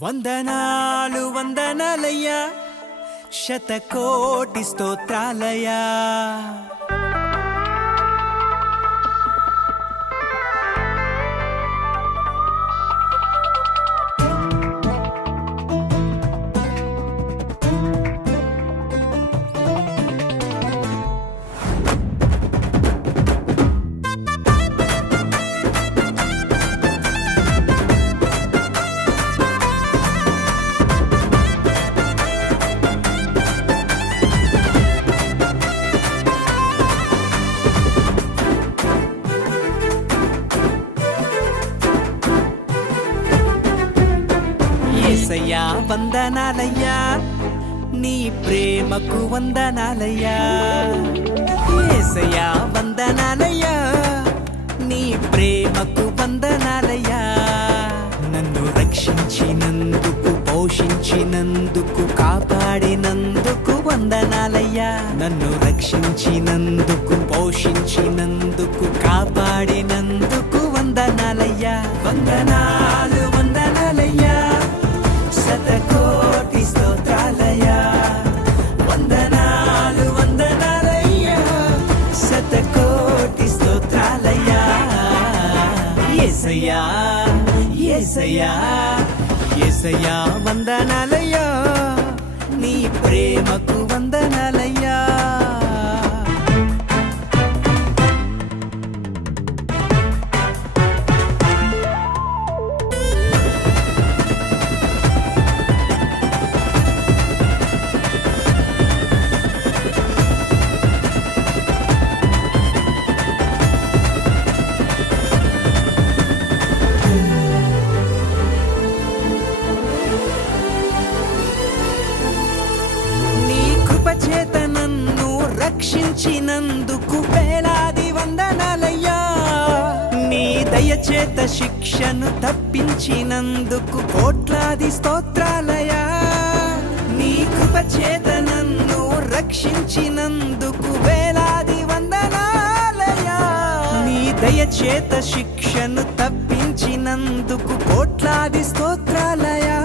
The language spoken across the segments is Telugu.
వందనాలు వందనాలయ్యా, శతకోటి స్తోత్రాలయ్యా. యేసయ్యా వందనాలయ్యా, నీ ప్రేమకు వందనాలయ్యా. యేసయ్యా వందనాలయ్యా, నీ ప్రేమకు వందనాలయ్యా. నన్ను రక్షించినందుకు, పోషించినందుకు, కాపాడినందుకు వందనాలయ్యా. నన్ను రక్షించినందుకు, పోషించినందుకు, కాపాడినందుకు వందనాలయ్యా. వందనాలు వందనాలయ్యా, శతకోటి స్తోత్రాలయ్యా. వందనాలు వందనాలయ్యా, శతకోటి స్తోత్రాలయ్యా. యేసయ్యా యేసయ్యా యేసయ్యా వందనాలయ్యా, నీ ప్రేమకు వందనాలయ్యా. చేత నన్ను రక్షించినందుకు వేలాది వందనాలయ్యా. నీ దయచేత శిక్షను తప్పించినందుకు కోట్లాది స్తోత్రాలయ్యా. నీ కృప చేత నన్ను రక్షించినందుకు వేలాది వందనాలయ్యా. నీ దయచేత శిక్షను తప్పించినందుకు కోట్లాది స్తోత్రాలయ్యా.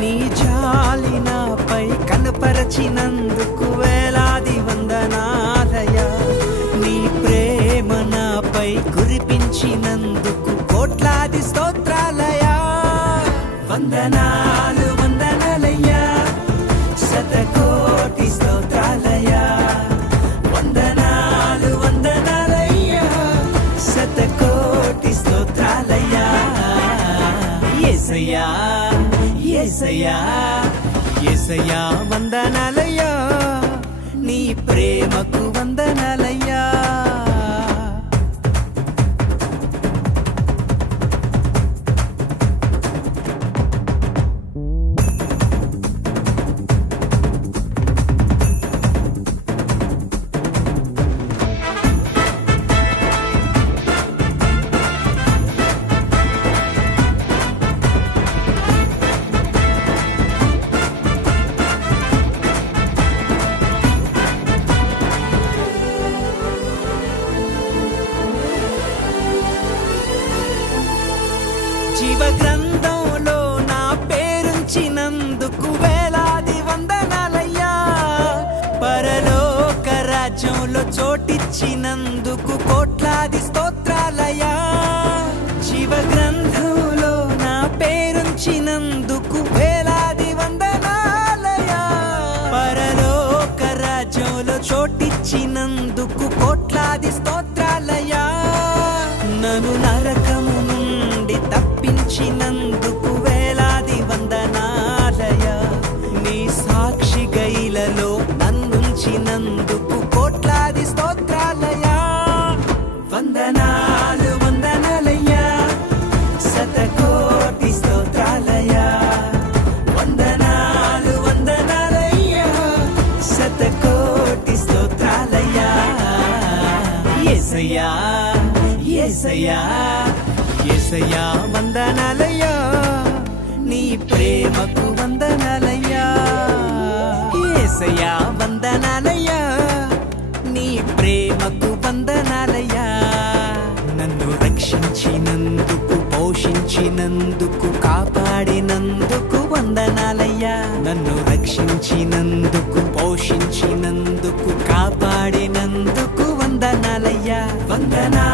నీ జాలి నాపై కనపరచినందుకు వేలాది వందనాలయ్యా. నీ ప్రేమ నాపై కురిపించినందుకు కోట్లాది స్తోత్రాలయ్యా. వందనాలు వందనాలయ్యా, శతకోటి స్తోత్రాలయ్యా. వందనాలు వందనాలయ్యా, శతకోటి స్తోత్రాలయ్యా. యేసయ్యా యేసయ్యా యేసయ్యా వందనాలయ్యా, నీ ప్రేమకు వందనాలయ్యా. జీవ గ్రంథంలో నా పేరుంచినందుకు వేలాది వందనాలయ్యా. పరలోక రాజ్యంలో చోటిచ్చినందుకు కోట్లాది స్తోత్రాలయ్యా. జీవ గ్రంథంలో నా పేరుంచినందుకు వేలాది వందనాలయ్యా. పరలోక రాజ్యంలో చోటిచ్చినందుకు కోట్లాది స్తోత్రాలయ్యా. నన్ను నరకము నుండి తప్పించినందుకు వేలాది వందనాలయ్యా. నీ సాక్షి గైలలో నన్నుంచినందుకు కోట్లాది స్తోత్రాలయ్యా. వందనాలు వందనాలయ్యా, శతకోటి స్తోత్రాలయ్యా. వందనాలు వందనాలయ్యా, శతకోటి స్తోత్రాలయ్యా. యేసయ్యా యేసయ్యా యేసయ్యా వందనాలయ్యా, నీ ప్రేమకు వందనాలయ్యా. యేసయ్యా వందనాలయ్యా, నీ ప్రేమకు వందనాలయ్యా. నన్ను రక్షించినందుకు, పోషించినందుకు, కాపాడినందుకు రక్షించినందుకు పోషించినందుకు కాపాడినందుకు వందనాలయ్యా వందనా